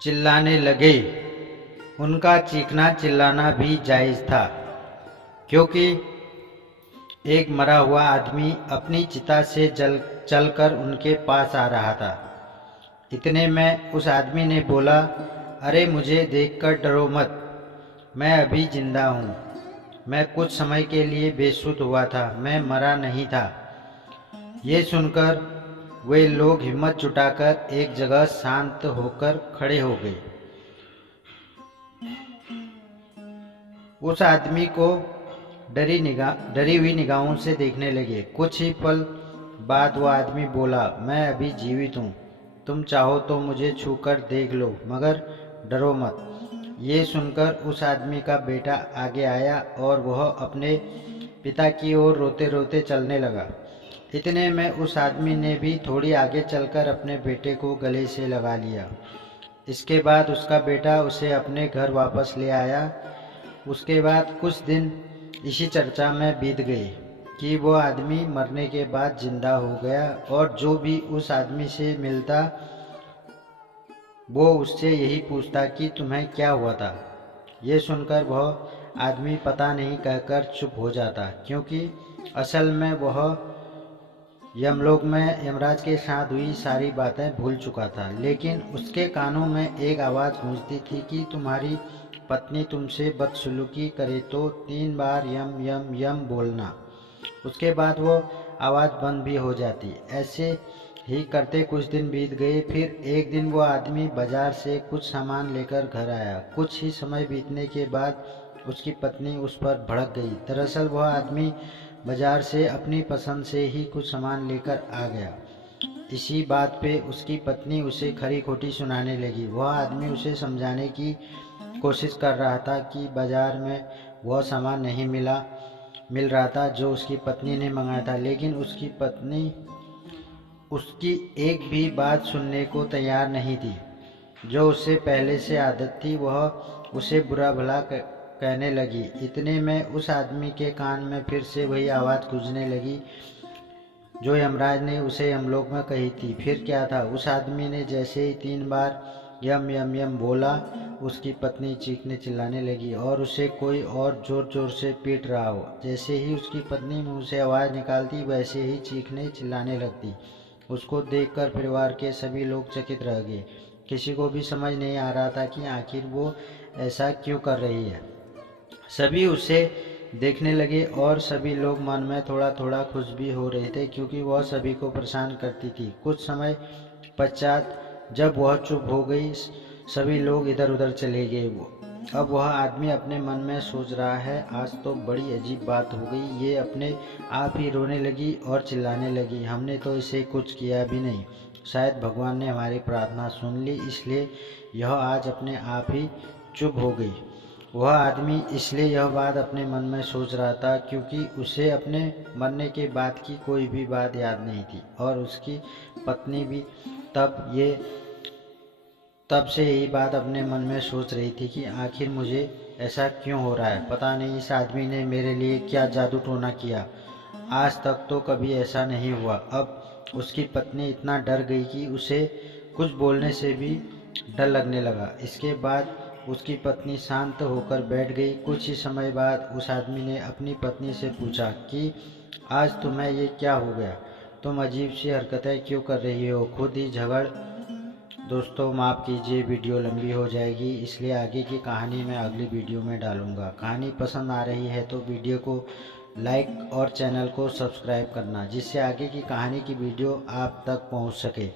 चिल्लाने लगे। उनका चीखना चिल्लाना भी जायज़ था, क्योंकि एक मरा हुआ आदमी अपनी चिता से चलकर उनके पास आ रहा था। इतने में उस आदमी ने बोला, अरे मुझे देखकर डरो मत, मैं अभी जिंदा हूँ। मैं कुछ समय के लिए बेसुध हुआ था, मैं मरा नहीं था। ये सुनकर वे लोग हिम्मत जुटाकर एक जगह शांत होकर खड़े हो गए। उस आदमी को डरी हुई निगाहों से देखने लगे। कुछ ही पल बाद वो आदमी बोला, मैं अभी जीवित हूँ, तुम चाहो तो मुझे छूकर देख लो, मगर डरो मत। ये सुनकर उस आदमी का बेटा आगे आया और वह अपने पिता की ओर रोते रोते चलने लगा। इतने में उस आदमी ने भी थोड़ी आगे चलकर अपने बेटे को गले से लगा लिया। इसके बाद उसका बेटा उसे अपने घर वापस ले आया। उसके बाद कुछ दिन इसी चर्चा में बीत गए कि वो आदमी मरने के बाद जिंदा हो गया, और जो भी उस आदमी से मिलता वो उससे यही पूछता कि तुम्हें क्या हुआ था। ये सुनकर वह आदमी पता नहीं कहकर चुप हो जाता, क्योंकि असल में वह यमलोक में यमराज के साथ हुई सारी बातें भूल चुका था। लेकिन उसके कानों में एक आवाज़ गूंजती थी कि तुम्हारी पत्नी तुमसे बदसलूकी करे तो 3 बार यम यम यम बोलना। उसके बाद वो आवाज़ बंद भी हो जाती। ऐसे ही करते कुछ दिन बीत गए। फिर एक दिन वो आदमी बाजार से कुछ सामान लेकर घर आया। कुछ ही समय बीतने के बाद उसकी पत्नी उस पर भड़क गई। दरअसल वह आदमी बाजार से अपनी पसंद से ही कुछ सामान लेकर आ गया। इसी बात पे उसकी पत्नी उसे खरी खोटी सुनाने लगी। वह आदमी उसे समझाने की कोशिश कर रहा था कि बाजार में वह सामान नहीं मिल रहा था जो उसकी पत्नी ने मंगाया था, लेकिन उसकी पत्नी उसकी एक भी बात सुनने को तैयार नहीं थी। जो उससे पहले से आदत थी, वह उसे बुरा भला कहने लगी। इतने में उस आदमी के कान में फिर से वही आवाज़ गूंजने लगी जो यमराज ने उसे यमलोक में कही थी। फिर क्या था, उस आदमी ने जैसे ही 3 बार यम यम यम बोला, उसकी पत्नी चीखने चिल्लाने लगी और उसे कोई और जोर जोर से पीट रहा हो। जैसे ही उसकी पत्नी मुंह से आवाज़ निकालती, वैसे ही चीखने चिल्लाने लगती। उसको देखकर परिवार के सभी लोग चकित रह गए। किसी को भी समझ नहीं आ रहा था कि आखिर वो ऐसा क्यों कर रही है। सभी उसे देखने लगे और सभी लोग मन में थोड़ा थोड़ा खुश भी हो रहे थे, क्योंकि वह सभी को परेशान करती थी। कुछ समय पश्चात जब वह चुप हो गई, सभी लोग इधर उधर चले गए। अब वह आदमी अपने मन में सोच रहा है, आज तो बड़ी अजीब बात हो गई। ये अपने आप ही रोने लगी और चिल्लाने लगी। हमने तो इसे कुछ किया भी नहीं। शायद भगवान ने हमारी प्रार्थना सुन ली, इसलिए यह आज अपने आप ही चुप हो गई। वह आदमी इसलिए यह बात अपने मन में सोच रहा था क्योंकि उसे अपने मरने के बाद की कोई भी बात याद नहीं थी, और उसकी पत्नी भी तब से यही बात अपने मन में सोच रही थी कि आखिर मुझे ऐसा क्यों हो रहा है। पता नहीं इस आदमी ने मेरे लिए क्या जादू टोना किया। आज तक तो कभी ऐसा नहीं हुआ। अब उसकी पत्नी इतना डर गई कि उसे कुछ बोलने से भी डर लगने लगा। इसके बाद उसकी पत्नी शांत होकर बैठ गई। कुछ ही समय बाद उस आदमी ने अपनी पत्नी से पूछा कि आज तुम्हें ये क्या हो गया, तुम अजीब सी हरकतें क्यों कर रही हो, खुद ही झगड़। दोस्तों माफ़ कीजिए, वीडियो लंबी हो जाएगी, इसलिए आगे की कहानी मैं अगली वीडियो में डालूंगा। कहानी पसंद आ रही है तो वीडियो को लाइक और चैनल को सब्सक्राइब करना, जिससे आगे की कहानी की वीडियो आप तक पहुंच सके।